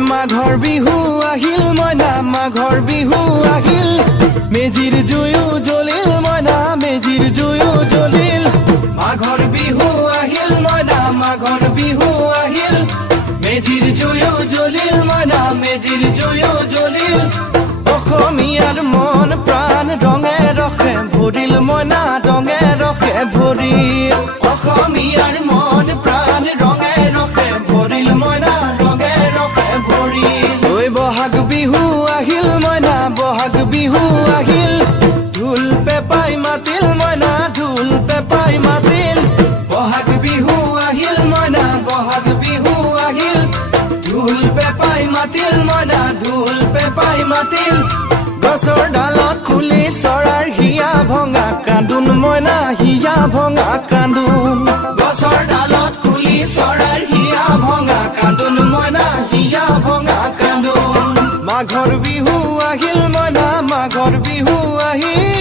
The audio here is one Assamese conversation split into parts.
মাঘৰ বিহু আহিল মইনা মাঘৰ বিহু আহিল মেজিৰ জুয়ো জ্বলিল মইনা মেজিৰ জুয়ো জ্বলিল মাঘৰ বিহু আহিল মইনা মাঘৰ বিহু আহিল মেজিৰ জুয়ো জ্বলিল মইনা মেজিৰ জুয়ো জ্বলিল অসমীয়াৰ মন প্ৰাণ ৰঙে ৰখে ভৰিল মইনা ৰঙে ৰখে ভৰিল অসমীয়াৰ মন প্ৰাণ ৰঙে ৰখে ভৰিল মইনা ৰঙে ৰখে ভৰিল ঐ বহাগ বিহু আহিল মইনা বহাগ বিহু আহিল ঢোল পেপাই মাতিল মইনা ঢোল পেপাই মাতিল বহাগ বিহু আহিল মইনা বহাগ বিহু আহিল ঢোল পেপাই মাতিল মইনা ঢোল পেপাই মাতিল গছৰ ডালত খুলি চৰাৰ হিয়া ভঙা কান্দোন মইনা হিয়া ভঙা কান্দোন গছৰ ডালত খুলি চৰাৰ হিয়া ভঙা কান্দোন মইনা হিয়া ভঙা কান্দোন মাঘৰ বিহু আহিল মইনা মাঘৰ বিহু আহিল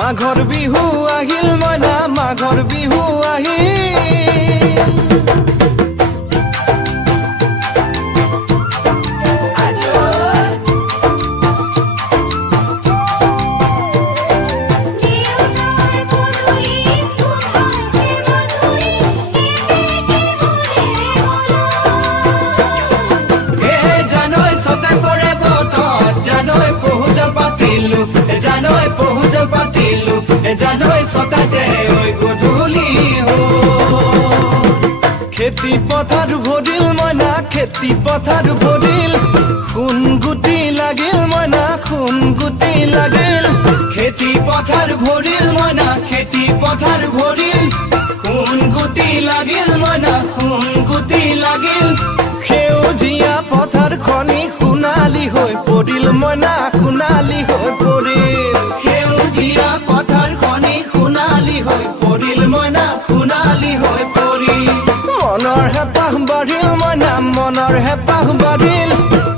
মাঘৰ বিহু আহিল মইনা মাঘৰ বিহু আহিল জানৈ ছটাতে ঐ গধূলি খেতি পথাৰ ভৰিল মইনা খেতি পথাৰ ভৰিল সোণ গুটি লাগিল মইনা সোণ গুটি লাগিল খেতি পথাৰ ভৰিল মইনা খেতি পথাৰ ভৰিল সোণ গুটি লাগিল মইনা সোণ গুটি লাগিল সেউজীয়া পথাৰ খনি সোণালী হৈ পৰিল মইনা সোণালী হৈ পৰিল সেউজীয়া পথাৰ খনি সোণালী হৈ পৰিল মইনা সোণালী হৈ পৰিল মনৰ হেঁপাহ বাঢ়িল মইনা মনৰ হেঁপাহ বাঢ়িল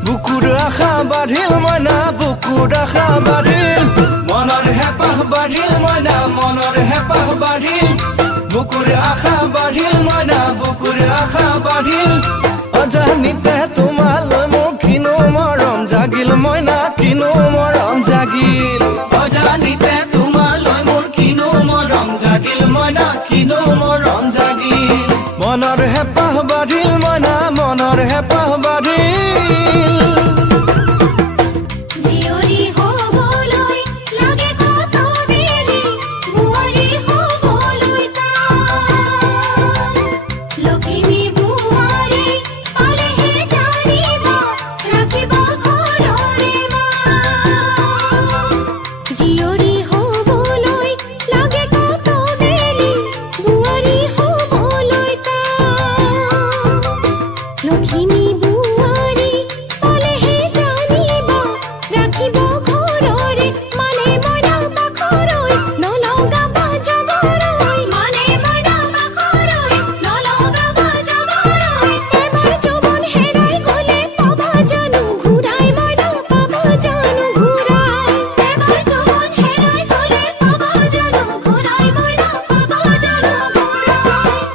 বুকুৰ আশা বাঢ়িল মইনা বুকুৰ আশা বাঢ়িল মনৰ হেঁপাহ বাঢ়িল মইনা মনৰ হেঁপাহ বাঢ়িল বুকুৰ আশা বাঢ়িল মইনা বুকুৰ আশা বাঢ়িল অজানিতে তোমালৈ মোৰ কিনো মৰম জাগিল মইনা কিনো মৰম জাগিল অজানিতে তোমালৈ মোৰ কিনো মৰম জাগিল মইনা কিনো মৰম জাগিল মনৰ হেঁপাহ বাঢ়িল মইনা মনৰ হেঁপাহ বাঢ়িল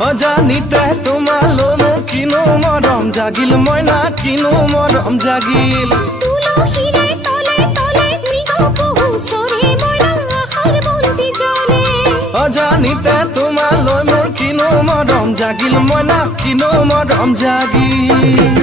অজানিতে তোমালৈ মোৰ কিনো মৰম জাগিল মইনা কিনো মৰম জাগিল তুলসীৰে তলে তলে মৃগ পহু চৰে মইনা আশাৰ বন্তি জ্বলে অজানিতে তোমালৈ মোৰ কিনো মৰম জাগিল মইনা কিনো মৰম জাগিল